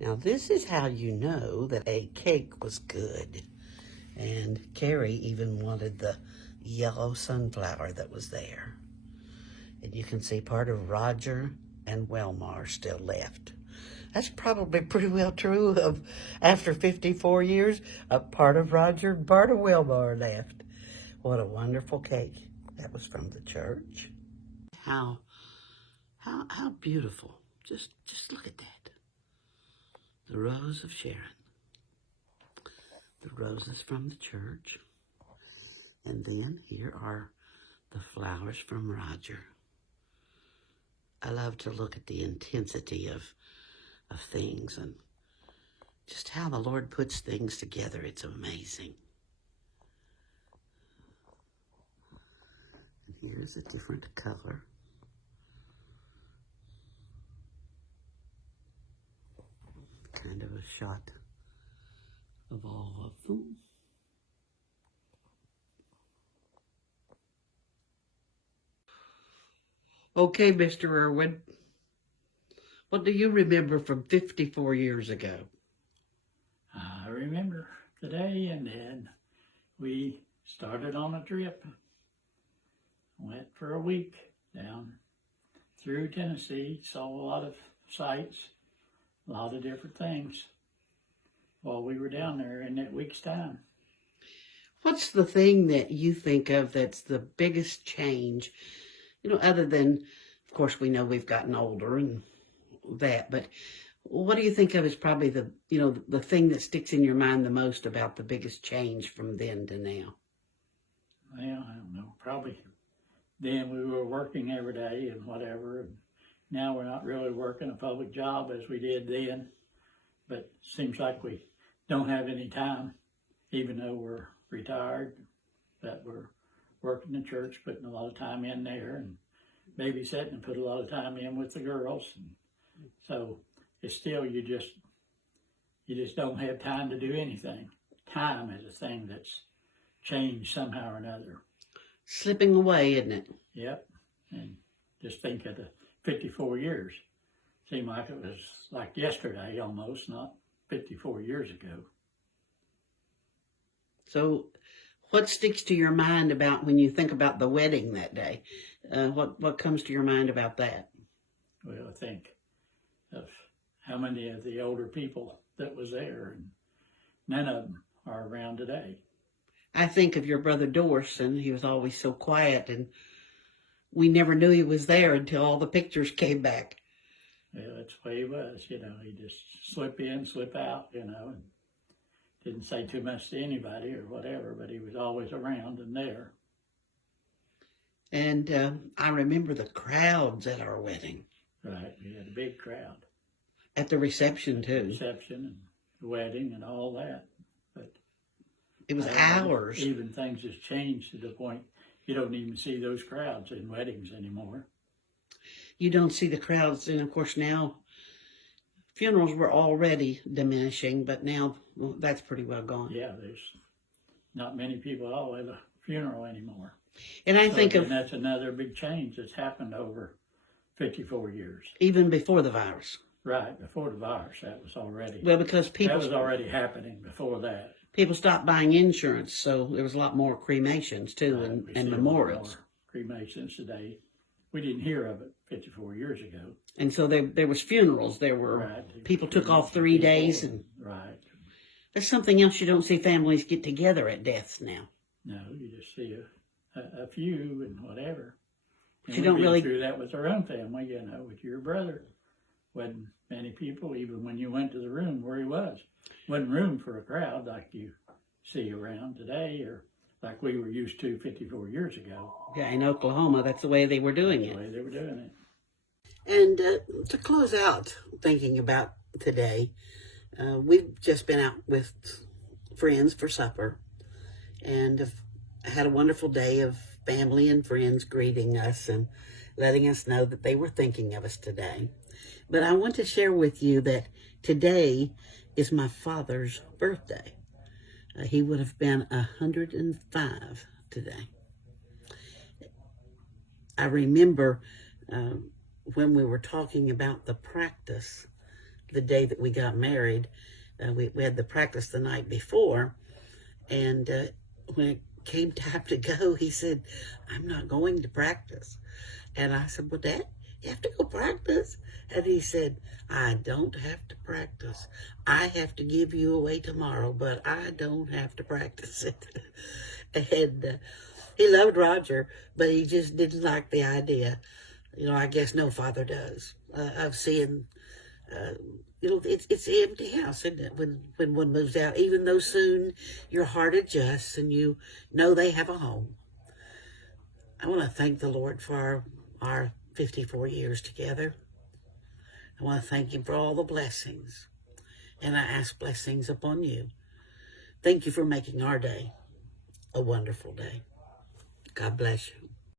Now this is how you know that a cake was good. And Carrie even wanted the yellow sunflower that was there. And you can see part of Roger and Wilma are still left. That's probably pretty well true of after 54 years, a part of Roger and part of Wilma are left. What a wonderful cake. That was from the church. How beautiful. Just look at that. The Rose of Sharon. The roses from the church. And then here are the flowers from Roger. I love to look at the intensity of things and just how the Lord puts things together. It's amazing. And here's a different color. Kind of a shot of all of them. Okay, Mr. Irwin, what do you remember from 54 years ago? I remember the day, and then we started on a trip. Went for a week down through Tennessee, saw a lot of sights, a lot of different things while we were down there in that week's time. What's the thing that you think of that's the biggest change? You know, other than, of course, we know we've gotten older and that, but what do you think of as probably the, the thing that sticks in your mind the most about the biggest change from then to now? Well, I don't know, probably then we were working every day and whatever, and now we're not really working a public job as we did then, but seems like we don't have any time, even though we're retired, that we're working the church, putting a lot of time in there, and babysitting and put a lot of time in with the girls. And so it's still, you just don't have time to do anything. Time is a thing that's changed somehow or another. Slipping away, isn't it? Yep. And just think of the 54 years. Seemed like it was like yesterday almost, not 54 years ago. So what sticks to your mind about when you think about the wedding that day? What comes to your mind about that? Well, I think of how many of the older people that was there, and none of them are around today. I think of your brother Dorson. He was always so quiet, and we never knew he was there until all the pictures came back. Well, that's the way he was, he just slip in, slip out, and didn't say too much to anybody or whatever, but he was always around and there. And I remember the crowds at our wedding. Right, we had a big crowd. At the reception, too. The reception and the wedding and all that. But it was hours. Even things has changed to the point you don't even see those crowds in weddings anymore. You don't see the crowds, and of course now funerals were already diminishing, but now that's pretty well gone. Yeah, there's not many people at all at a funeral anymore. And I think that's another big change that's happened over 54 years. Even before the virus. Right, before the virus, that was already. Well, because that was already happening before that. People stopped buying insurance, so there was a lot more cremations too, right, and memorials. Cremations today. We didn't hear of it 54 years ago. And so there was funerals. There were people took off 3 days, and right. There's something else you don't see families get together at deaths now. No, you just see a few and whatever. And you don't really through that with our own family, with your brother. Wasn't many people, even when you went to the room where he was. Wasn't room for a crowd like you see around today, or like we were used to 54 years ago. Yeah, in Oklahoma, that's the way they were doing it. That's the way they were doing it. And to close out thinking about today, we've just been out with friends for supper and have had a wonderful day of family and friends greeting us and letting us know that they were thinking of us today. But I want to share with you that today is my father's birthday. He would have been 105 today. I remember when we were talking about the practice the day that we got married. We had the practice the night before, and when it came time to go, he said, "I'm not going to practice." And I said, "Well, Dad, you have to go practice." And he said, "I don't have to practice. I have to give you away tomorrow, but I don't have to practice it." And he loved Roger, but he just didn't like the idea. I guess no father does, of seeing, it's an empty house, isn't it, when one moves out, even though soon your heart adjusts and you know they have a home. I want to thank the Lord for our 54 years together. I want to thank him for all the blessings, and I ask blessings upon you. Thank you for making our day a wonderful day. God bless you.